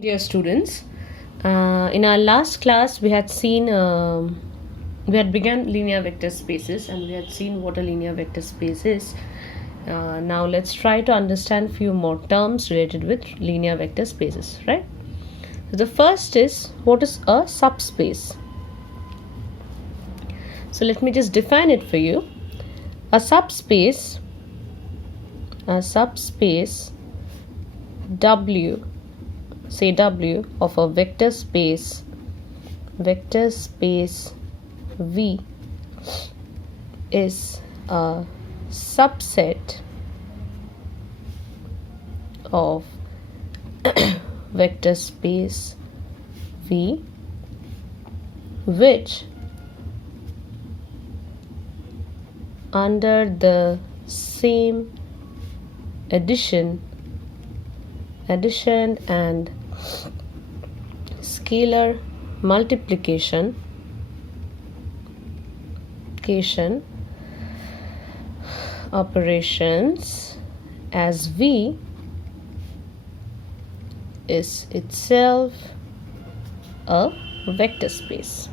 Dear students, in our last class we had seen we had begun linear vector spaces and we had seen what a linear vector space is. Now let's try to understand few more terms related with linear vector spaces, right? So the first is, what is a subspace? So let me just define it for you. A subspace W, say W, of a vector space V is a subset of vector space V which under the same addition and scalar multiplication operations as V is itself a vector space.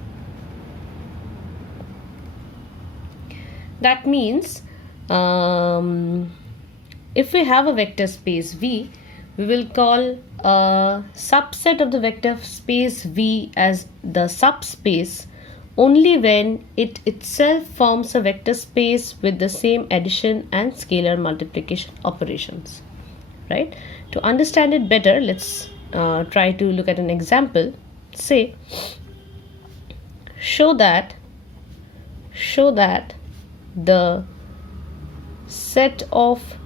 That means if we have a vector space V, we will call a subset of the vector space V as the subspace only when it itself forms a vector space with the same addition and scalar multiplication operations, right? To understand it better, let's try to look at an example. Say, show that the set of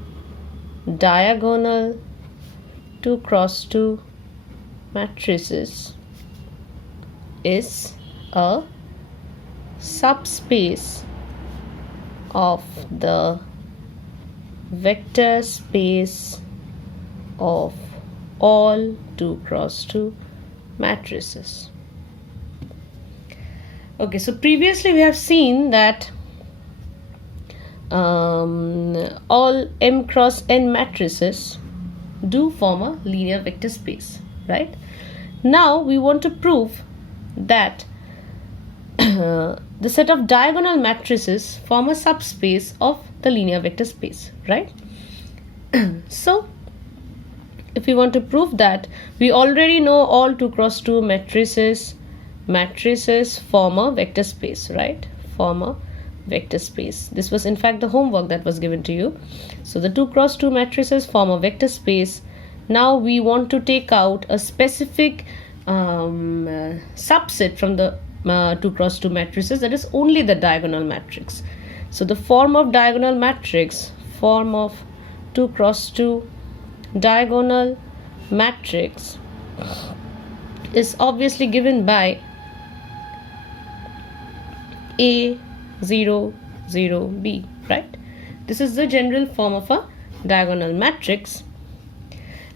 diagonal 2 cross 2 matrices is a subspace of the vector space of all 2 cross 2 matrices. Okay, so previously we have seen that all m cross n matrices do form a linear vector space, right? Now we want to prove that the set of diagonal matrices form a subspace of the linear vector space, right? So if we want to prove that, we already know all 2 cross 2 matrices form a vector space, right? Form a vector space. This was in fact the homework that was given to you. So the 2 cross 2 matrices form a vector space. Now we want to take out a specific subset from the 2 cross 2 matrices, that is only the diagonal matrix. So the form of diagonal matrix, form of 2 cross 2 diagonal matrix is obviously given by A 0 0 B, right? This is the general form of a diagonal matrix,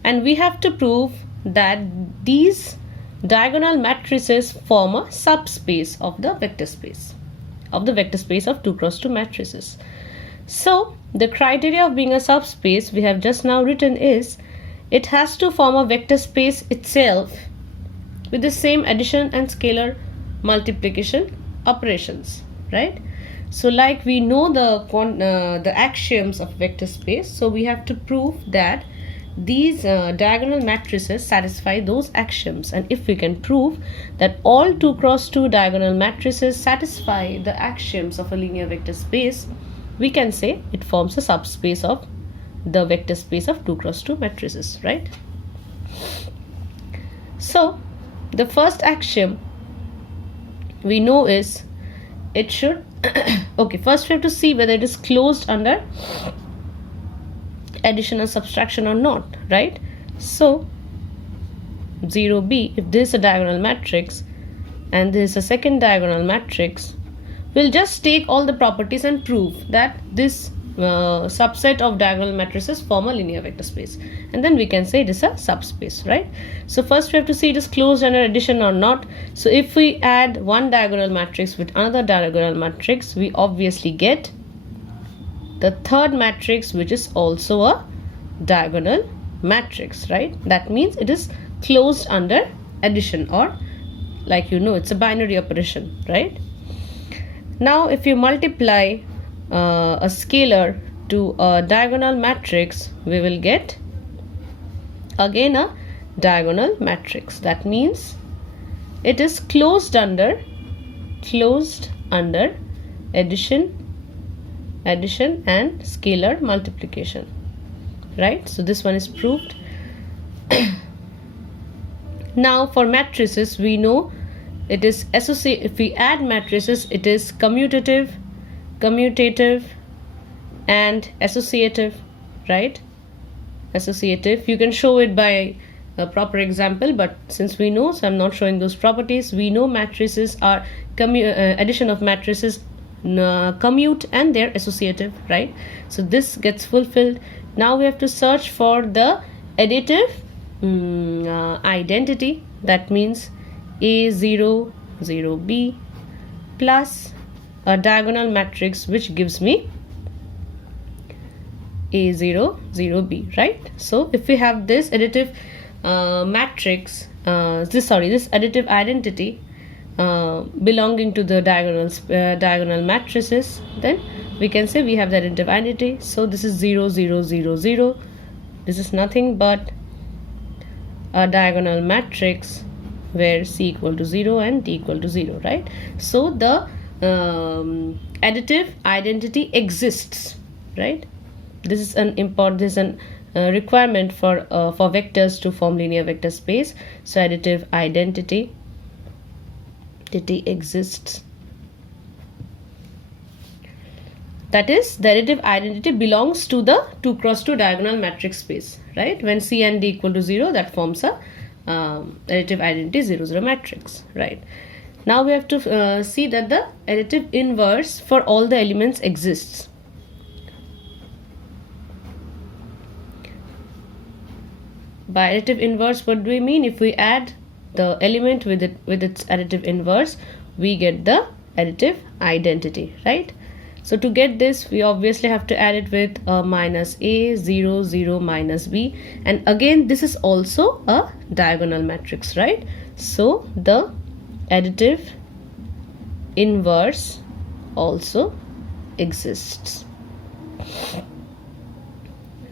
and we have to prove that these diagonal matrices form a subspace of the vector space of 2 cross 2 matrices. So the criteria of being a subspace we have just now written is, it has to form a vector space itself with the same addition and scalar multiplication operations, right? So like we know the axioms of vector space, so we have to prove that these diagonal matrices satisfy those axioms, and if we can prove that all 2 cross 2 diagonal matrices satisfy the axioms of a linear vector space, we can say it forms a subspace of the vector space of 2 cross 2 matrices, right? So the first axiom we know is, it should okay, first we have to see whether it is closed under addition or subtraction or not, right? So 0b, if this is a diagonal matrix and this is a second diagonal matrix, we'll just take all the properties and prove that this subset of diagonal matrices form a linear vector space, and then we can say it is a subspace, right? So first we have to see it is closed under addition or not. So if we add one diagonal matrix with another diagonal matrix, we obviously get the third matrix, which is also a diagonal matrix, right? That means it is closed under addition, or like you know, it's a binary operation, right? Now if you multiply a scalar to a diagonal matrix, we will get again a diagonal matrix. That means it is closed under addition and scalar multiplication, right? So this one is proved. Now for matrices, we know it is if we add matrices, it is commutative, and associative, right? Associative, you can show it by a proper example, but since we know, so I'm not showing those properties. We know matrices are addition of matrices commute and they're associative, right? So this gets fulfilled. Now we have to search for the additive identity. That means A0 0B plus a diagonal matrix which gives me A0 0B, right? So if we have this additive matrix, this additive identity belonging to the diagonal matrices, then we can say we have the additive identity. So this is 0 0 0 0. This is nothing but a diagonal matrix where C equal to 0 and D equal to 0, right? So the additive identity exists, right? This is an requirement for vectors to form linear vector space. So additive identity exists. That is, the additive identity belongs to the 2 cross 2 diagonal matrix space, right? When C and D equal to 0, that forms a additive identity 0 0 matrix, right? Now we have to see that the additive inverse for all the elements exists. By additive inverse, what do we mean? If we add the element with its additive inverse, we get the additive identity, right? So to get this, we obviously have to add it with minus A 0 0 minus B, and again this is also a diagonal matrix, right? So the additive inverse also exists,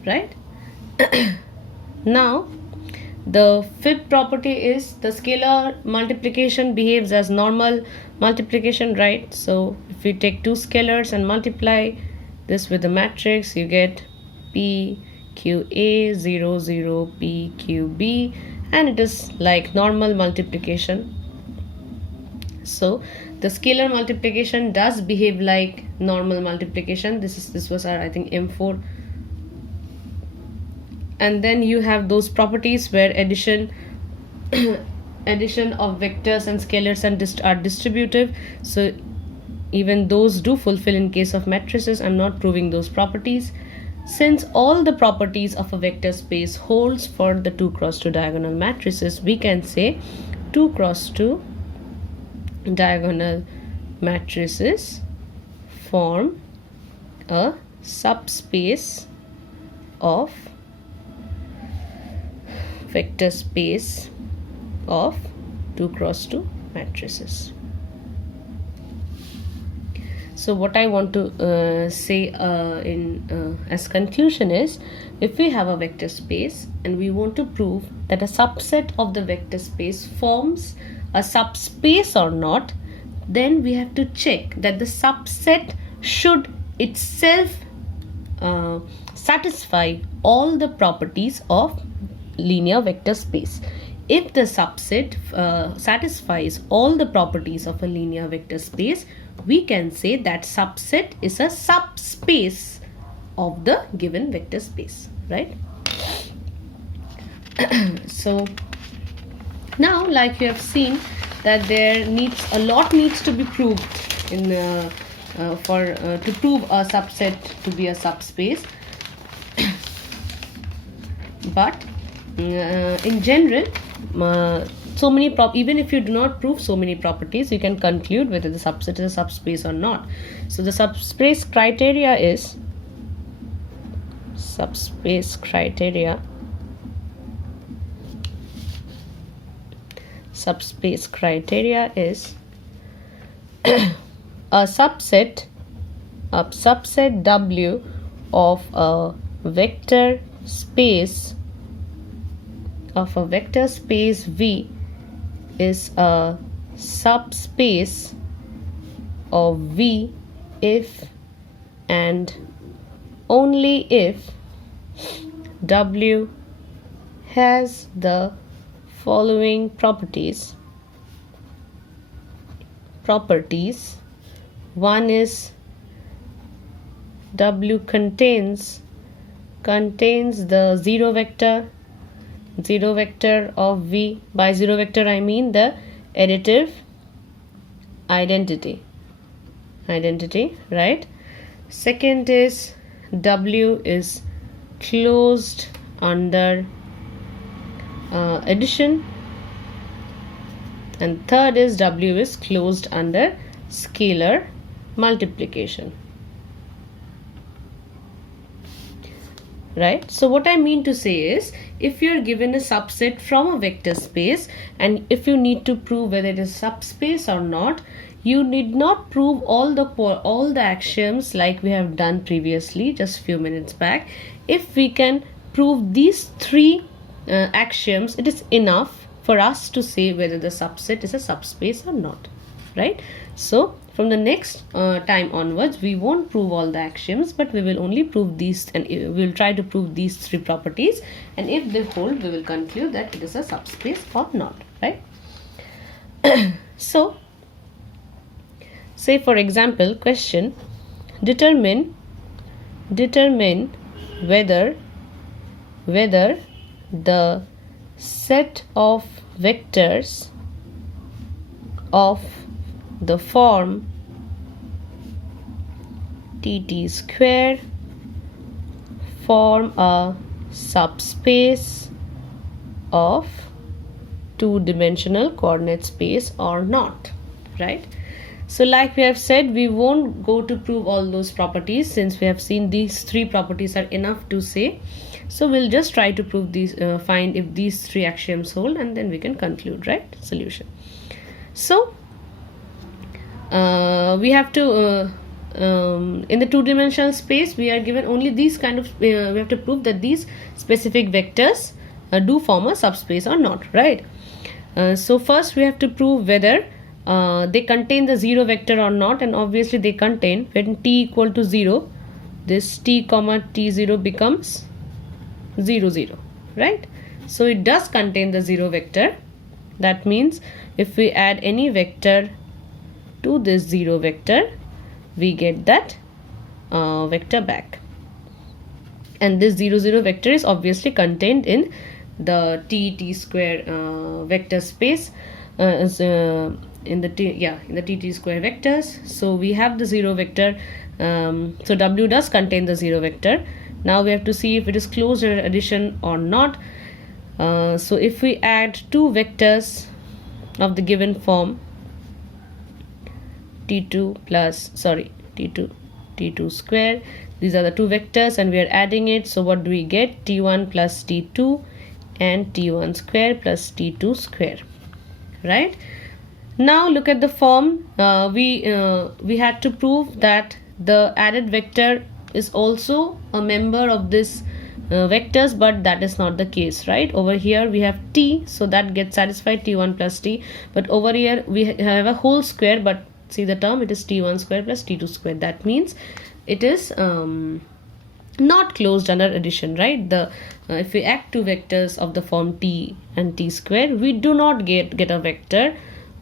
right? Now the fifth property is the scalar multiplication behaves as normal multiplication, right? So if we take two scalars and multiply this with the matrix, you get P Q A 0 0 P Q B, and it is like normal multiplication. So the scalar multiplication does behave like normal multiplication. This was our, I think, M4. And then you have those properties where addition of vectors and scalars are distributive. So even those do fulfill in case of matrices. I'm not proving those properties. Since all the properties of a vector space holds for the 2 cross 2 diagonal matrices, we can say 2 cross 2 diagonal matrices form a subspace of vector space of 2 cross 2 matrices. So what I want to say as conclusion is, if we have a vector space and we want to prove that a subset of the vector space forms a subspace or not, then we have to check that the subset should itself satisfy all the properties of linear vector space. If the subset satisfies all the properties of a linear vector space, we can say that subset is a subspace of the given vector space, right? So now, like you have seen, that a lot needs to be proved in to prove a subset to be a subspace. But in general, so many even if you do not prove so many properties, you can conclude whether the subset is a subspace or not. So the subspace criteria is subspace criteria is a subset W of a vector space V is a subspace of V if and only if W has the following properties. One is W contains the zero vector of V. By zero vector I mean the additive identity, right? Second is W is closed under addition, and third is W is closed under scalar multiplication, right? So what I mean to say is, if you are given a subset from a vector space and if you need to prove whether it is subspace or not, you need not prove all the axioms like we have done previously just few minutes back. If we can prove these three axioms, it is enough for us to say whether the subset is a subspace or not, right? So from the next time onwards, we won't prove all the axioms, but we will only prove these, and we will try to prove these three properties, and if they hold, we will conclude that it is a subspace or not, right? So say for example, question: determine whether the set of vectors of the form Tt square form a subspace of two-dimensional coordinate space or not, right? So like we have said, we won't go to prove all those properties since we have seen these three properties are enough to say. So we'll just try to prove these, find if these three axioms hold, and then we can conclude, right? Solution. So we have to in the two-dimensional space we are given only these kind of we have to prove that these specific vectors do form a subspace or not, right? So first we have to prove whether they contain the zero vector or not, and obviously they contain. When t equal to 0, this t comma t0 becomes 0 0, right? So it does contain the zero vector. That means if we add any vector to this zero vector, we get that vector back, and this 0 0 vector is obviously contained in the t square vector space, in the t square vectors. So we have the zero vector, so W does contain the zero vector. Now we have to see if it is closed under addition or not. So if we add two vectors of the given form t2 square, these are the two vectors and we are adding it, so what do we get? t1 plus t2 and t1 square plus t2 square, right? Now look at the form. We had to prove that the added vector is also a member of this vectors, but that is not the case, right? Over here we have t, so that gets satisfied, t1 plus t, but over here we have a whole square, but see the term, it is t1 square plus t2 square. That means it is not closed under addition, right? The if we add two vectors of the form t and t square, we do not get a vector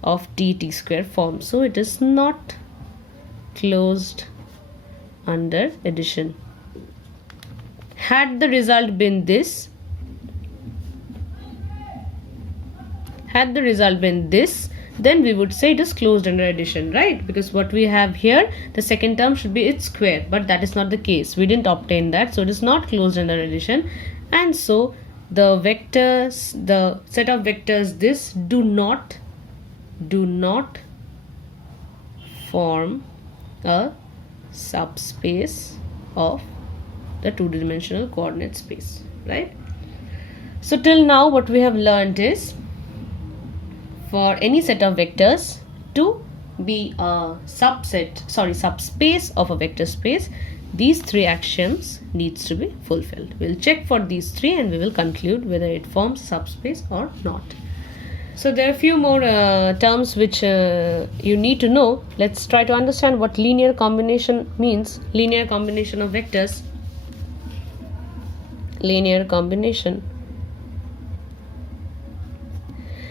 of t square form, so it is not closed under addition. Had the result been this, then we would say it is closed under addition, right? Because what we have here, the second term should be its square, but that is not the case. We didn't obtain that, so it is not closed under addition. And so the vectors, the set of vectors this do not form a subspace of the two-dimensional coordinate space, right? So till now what we have learned is, for any set of vectors to be a subspace of a vector space, these three axioms needs to be fulfilled. We'll check for these three and we will conclude whether it forms subspace or not. So there are a few more terms which you need to know. Let's try to understand what linear combination means. Linear combination of vectors. Linear combination.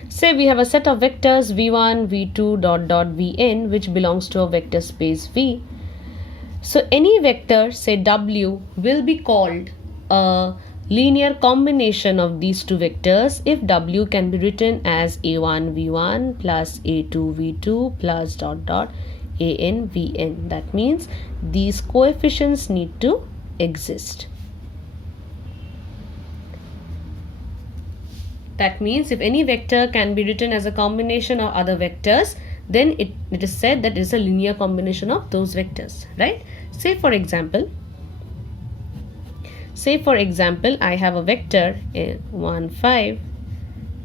Say we have a set of vectors v1, v2, vn, which belongs to a vector space V. So any vector, say w, will be called a linear combination of these two vectors if w can be written as a1 v1 plus a2 v2 plus an vn. That means these coefficients need to exist. That means if any vector can be written as a combination of other vectors, then it is said that it is a linear combination of those vectors, right? Say for example, I have a vector 1, 5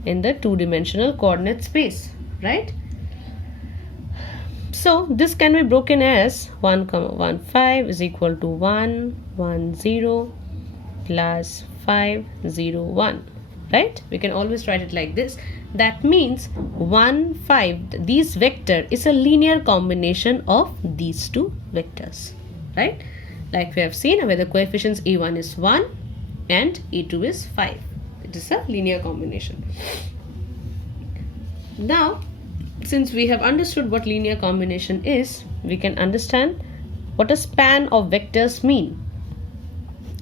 in the two-dimensional coordinate space, right? So this can be broken as 1, 1, 5 is equal to 1, 1, 0 plus 5, 0, 1. Right? We can always write it like this. That means 1, 5, this vector is a linear combination of these two vectors. Right? Like we have seen, where the coefficients a1 is 1 and a2 is 5. It is a linear combination. Now, since we have understood what linear combination is, we can understand what a span of vectors mean.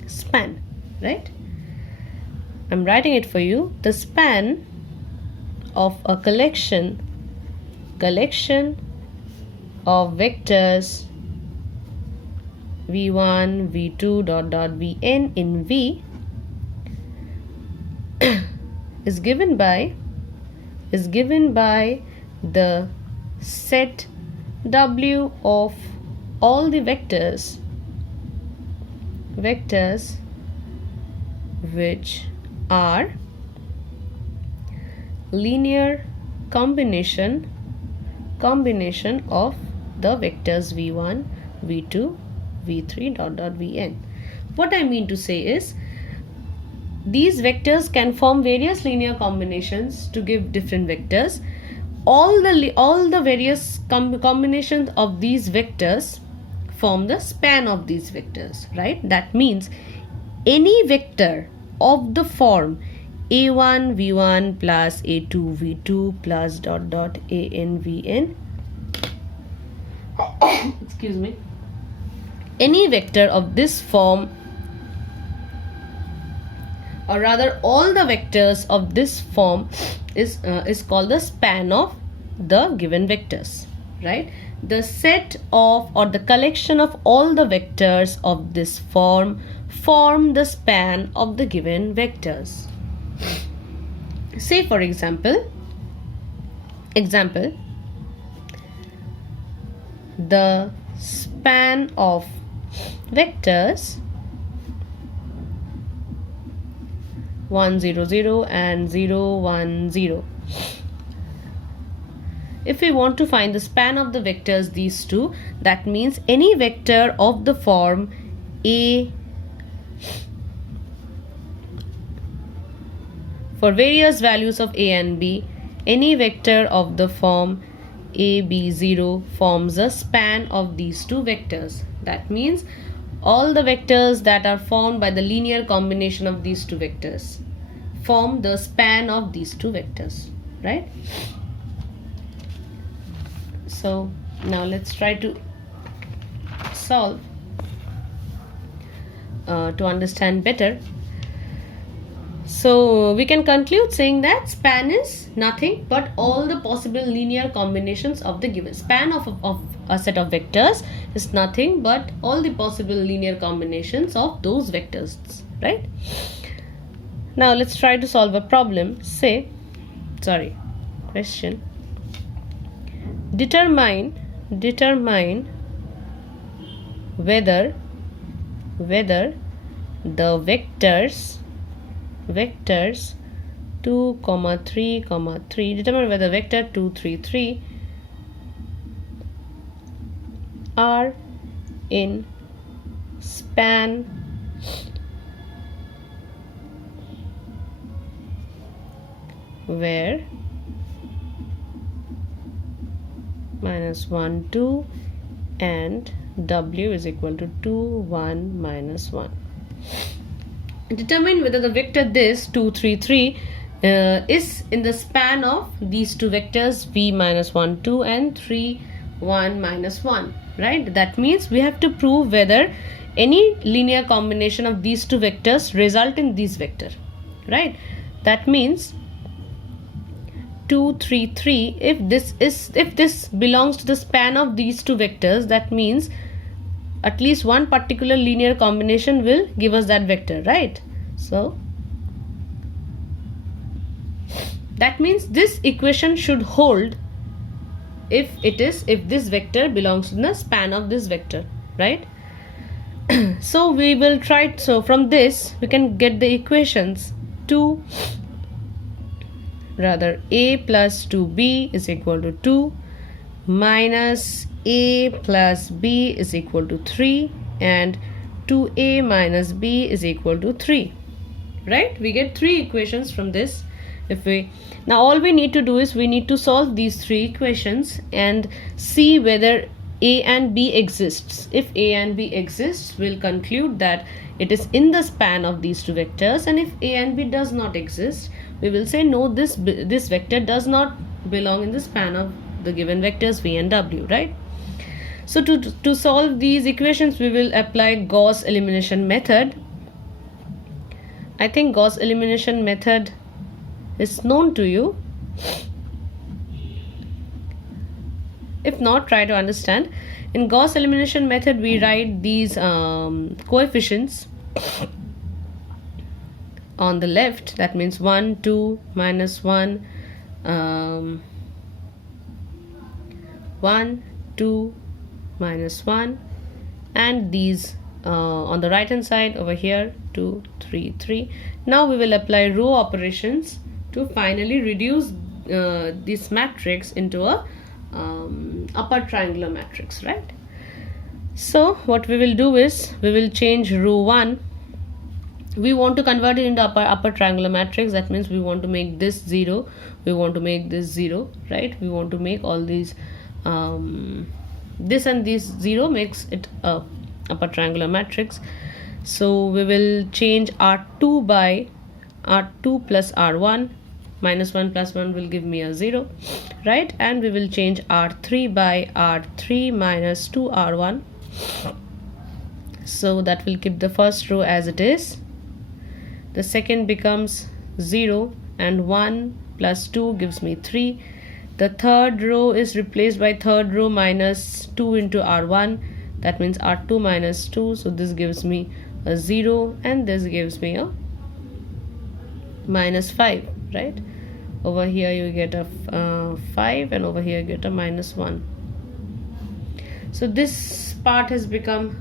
Span, right? I'm writing it for you. The span of a collection of vectors v1, v2, vn in V is given by the set W of all the vectors which are linear combination of the vectors v1, v2, v3, vn. What I mean to say is, these vectors can form various linear combinations to give different vectors. All the various combinations of these vectors form the span of these vectors, right? That means any vector of the form a1 v1 plus a2 v2 plus an vn excuse me, any vector of this form, or rather all the vectors of this form is called the span of the given vectors, right? The set of or the collection of all the vectors of this form the span of the given vectors. Say for example, the span of vectors 1, 0, 0 and 0, 1, 0. If we want to find the span of the vectors these two, that means any vector of the form A for various values of A and B, any vector of the form AB0 forms a span of these two vectors. That means all the vectors that are formed by the linear combination of these two vectors form the span of these two vectors, right? So now let's try to solve to understand better. So we can conclude saying that span is nothing but all the possible linear combinations of the given span of a set of vectors is nothing but all the possible linear combinations of those vectors, right? Now let's try to solve a problem. Question. Determine whether the vectors 2, 3, 3. Determine whether vector 2, 3, 3 are in span where -1, 2 and w is equal to 2, 1, -1. Determine whether the vector this 2, 3, 3 is in the span of these two vectors v -1, 2 and 3, 1, -1, right? That means we have to prove whether any linear combination of these two vectors result in this vector, right? That means 2, 3, 3, if this belongs to the span of these two vectors, that means at least one particular linear combination will give us that vector, right? So that means this equation should hold if this vector belongs to the span of this vector, right? So we will try. So from this we can get the equations. A plus 2b is equal to 2 minus a plus b is equal to 3 and 2a minus b is equal to 3, right? We get three equations from this. Now all we need to do is we need to solve these three equations and see whether a and b exists. If a and b exists, we'll conclude that it is in the span of these two vectors, and if a and b does not exist, we will say no, this vector does not belong in the span of the given vectors v and w, right? So to solve these equations, we will apply Gauss elimination method. I think Gauss elimination method is known to you. If not, try to understand. In Gauss elimination method, we write these coefficients on the left. That means 1, 2, -1, 1, 2, -1, and these on the right hand side over here 2, 3, 3. Now we will apply row operations to finally reduce this matrix into a upper triangular matrix, right? So what we will do is we will change row 1. We want to convert it into upper triangular matrix. That means we want to make this 0, we want to make this 0, right? We want to make all these this and this 0 makes it a upper triangular matrix. So we will change R2 by R2 plus R1. -1 plus 1 will give me a 0, right? And we will change R3 by R3 minus 2 R1. So that will keep the first row as it is. The second becomes 0 and 1 plus 2 gives me 3. The third row is replaced by third row minus 2 into R1. That means R2 minus 2. So this gives me a 0 and this gives me a -5, right? Over here you get a 5 and over here you get a -1. So this part has become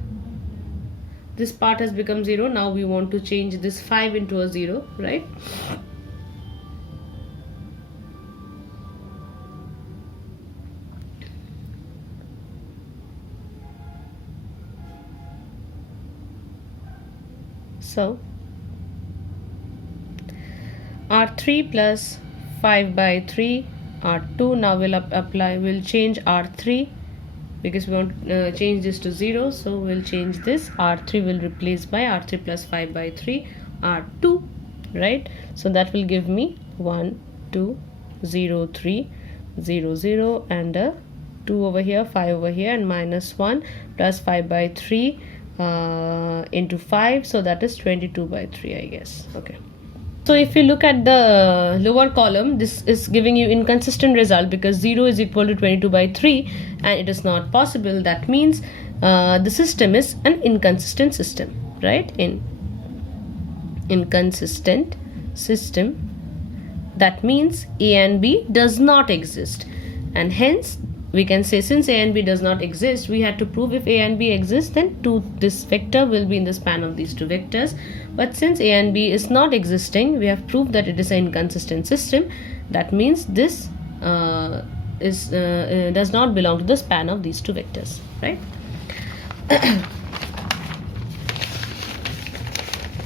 0. Now we want to change this 5 into a 0, right? So R3 plus 5 by 3 R2. Now we'll change R3 because we want to change this to 0. So we'll change this. R3 will replace by R3 plus 5 by 3 R2, right? So that will give me 1, 2, 0, 3, 0, 0 and a 2 over here, 5 over here, and -1 plus 5 by 3 into 5. So that is 22 by 3, I guess. Okay. So if you look at the lower column, this is giving you inconsistent result because 0 is equal to 22 by 3 and it is not possible. That means the system is an inconsistent system, right? In inconsistent system, that means A and B does not exist, and hence we can say since A and B does not exist, we had to prove if A and B exist, then this vector will be in the span of these two vectors. But since A and B is not existing, we have proved that it is an inconsistent system. That means this does not belong to the span of these two vectors, right?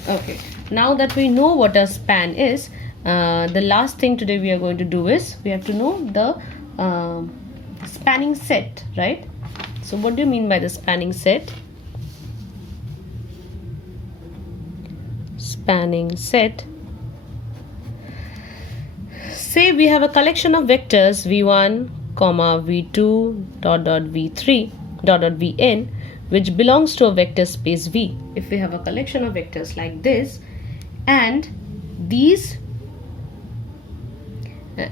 Okay, now that we know what a span is, the last thing today we are going to do is we have to know the spanning set, right? So what do you mean by the spanning set? Spanning set. Say we have a collection of vectors v1, v2, v3, vn, which belongs to a vector space V. If we have a collection of vectors like this, and these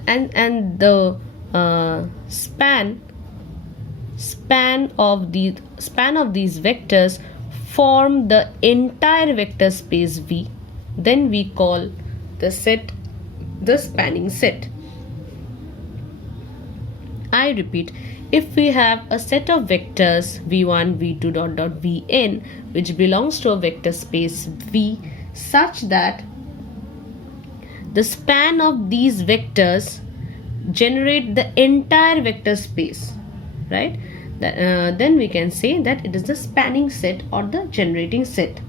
and the span of these vectors form the entire vector space V, then we call the set the spanning set. I repeat, if we have a set of vectors v1, v2, vn, which belongs to a vector space V, such that the span of these vectors generate the entire vector space, right? Then we can say that it is the spanning set or the generating set.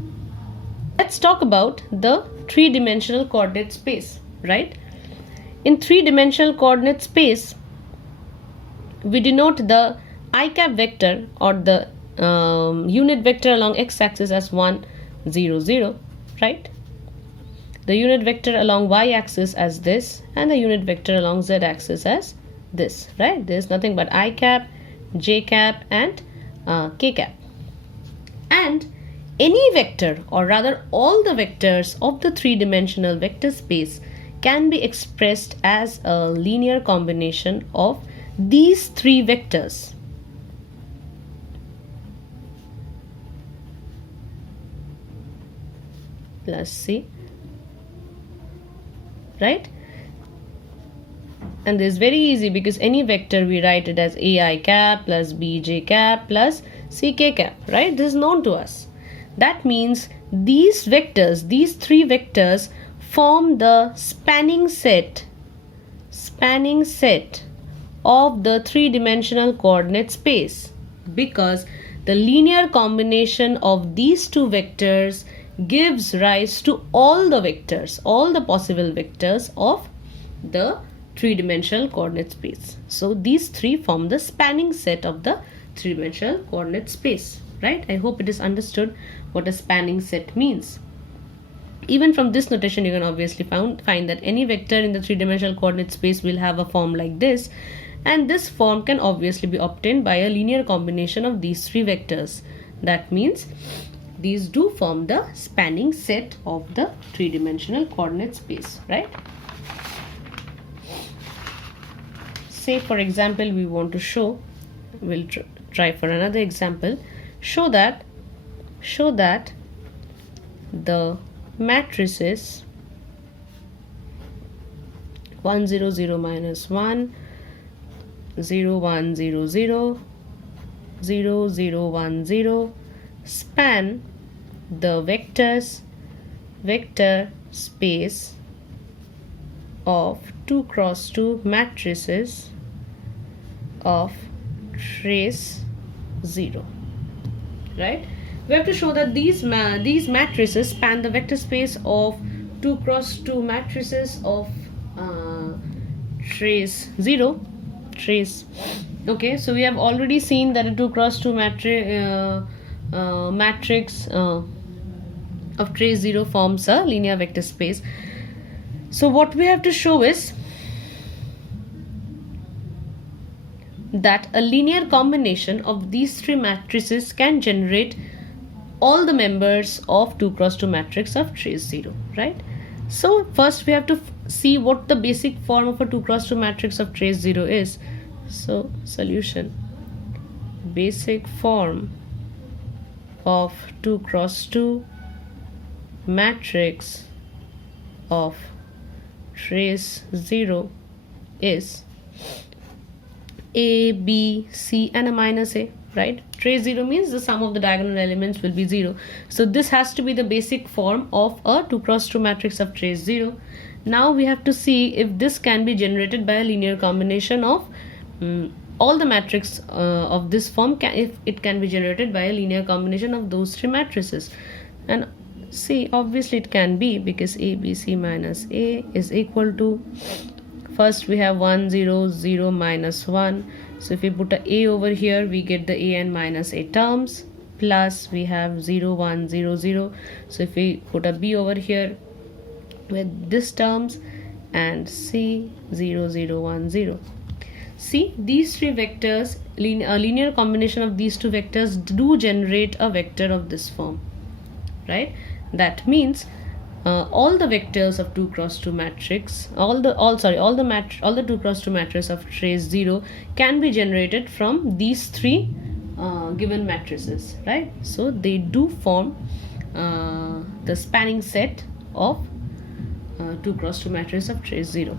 Let's talk about the three-dimensional coordinate space, right? In three-dimensional coordinate space, we denote the I cap vector or the unit vector along x-axis as 1, 0, 0, right? The unit vector along y-axis as this, and the unit vector along z-axis as this, right? There is nothing but I cap, j cap, and k cap. And any vector, or rather all the vectors of the three-dimensional vector space, can be expressed as a linear combination of these three vectors. Plus C, right? And this is very easy because any vector we write it as ai cap plus bj cap plus ck cap, right? This is known to us. That means these vectors, these three vectors, form the spanning set of the three-dimensional coordinate space, because the linear combination of these two vectors gives rise to all the vectors, all the possible vectors of the three-dimensional coordinate space. So these three form the spanning set of the three-dimensional coordinate space, right? I hope it is understood what a spanning set means. Even from this notation, you can obviously find that any vector in the three-dimensional coordinate space will have a form like this, and this form can obviously be obtained by a linear combination of these three vectors. That means these do form the spanning set of the three-dimensional coordinate space, right? Say for example, we want to show, we'll try for another example, show that the matrices 1 0 0 minus 1, 0 1 0 0, 0 0 1 0 span the vector space of 2 cross 2 matrices of trace 0, right? We have to show that these matrices span the vector space of 2 cross 2 matrices of trace 0. Okay, so we have already seen that a 2 cross 2 matrix of trace 0 forms a linear vector space. So what we have to show is that a linear combination of these three matrices can generate all the members of 2 cross 2 matrix of trace 0, right? So first we have to see what the basic form of a 2 cross 2 matrix of trace 0 is. So solution, basic form of 2 cross 2 matrix of trace 0 is A, B, C and a minus A, right? Trace 0 means the sum of the diagonal elements will be 0. So this has to be the basic form of a 2 cross 2 matrix of trace 0. Now we have to see if this can be generated by a linear combination of all the matrices of this form, if it can be generated by a linear combination of those three matrices. And see, obviously it can be, because A, B, C minus A is equal to, first we have 1 0 0 minus 1. So if we put a A over here, we get the A and minus A terms, plus we have 0 1 0 0. So if we put a B over here with this terms, and C 0 0 1 0. See, these three vectors, a linear combination of these two vectors do generate a vector of this form, right? That means all the vectors of 2 cross 2 matrix, all the 2 cross 2 matrices of trace 0 can be generated from these three given matrices, right? So they do form the spanning set of 2 cross 2 matrix of trace 0.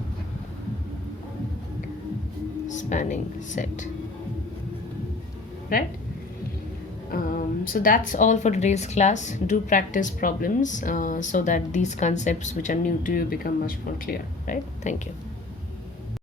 Spanning set, right? So that's all for today's class. Do practice problems so that these concepts which are new to you become much more clear, right? Thank you.